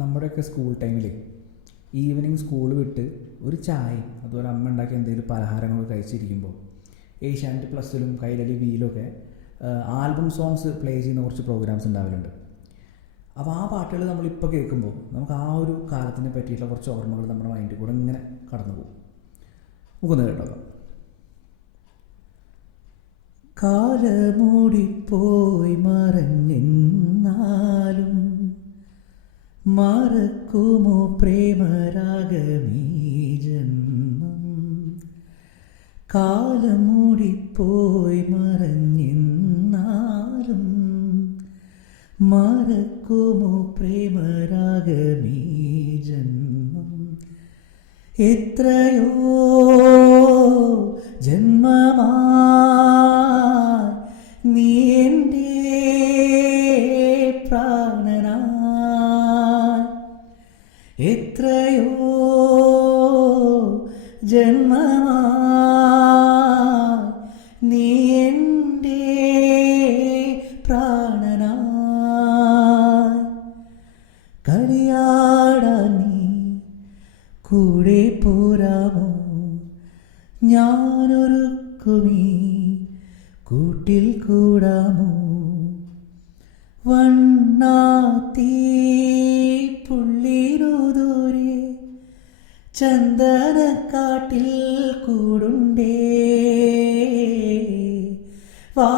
നമ്മുടെയൊക്കെ സ്കൂൾ ടൈമിൽ evening school വിട്ട് ഒരു ചായയും അതുപോലെ അമ്മ ഉണ്ടാക്കിയ എന്തെങ്കിലും പലഹാരങ്ങൾ കഴിച്ചിരിക്കുമ്പോൾ ഏഷ്യാനെറ്റ് പ്ലസിലും കൈരളി വിയിലൊക്കെ ആൽബം സോങ്സ് പ്ലേ ചെയ്യുന്ന കുറച്ച് പ്രോഗ്രാംസ് ഉണ്ടാവലുണ്ട്. അപ്പോൾ ആ പാട്ടുകൾ നമ്മളിപ്പോൾ കേൾക്കുമ്പോൾ നമുക്ക് ആ ഒരു കാലത്തിനെ പറ്റിയിട്ടുള്ള കുറച്ച് ഓർമ്മകൾ നമ്മുടെ മൈൻഡിൽ കൂടെ ഇങ്ങനെ കടന്നു പോകും. നമുക്കൊന്ന് കേട്ടോ. കാലമൂടിപ്പോയി മറഞ്ഞെന്നാലും മറക്കുമോ പ്രേമരാഗമീ ജന്മം. കാലമൂടിപ്പോയി മറഞ്ഞെന്നാലും മറക്കുമോ പ്രേമരാഗമീ ജന്മം. എത്രയോ ജന്മമായി നീ എൻ്റെ പ്രാണനായി. എത്രയോ ജന്മമായി നീ എൻ്റെ പ്രാണനായി. കളിയാടാൻ നീ കൂടെ പോരാമോ? ഞാനൊരുക്കുമീ കൂട്ടിൽ കൂടാമോ? വണ്ണാത്തീ പുള്ളിനോദൂരെ ചന്ദനക്കാട്ടിൽ കൂടുണ്ടേ. വാ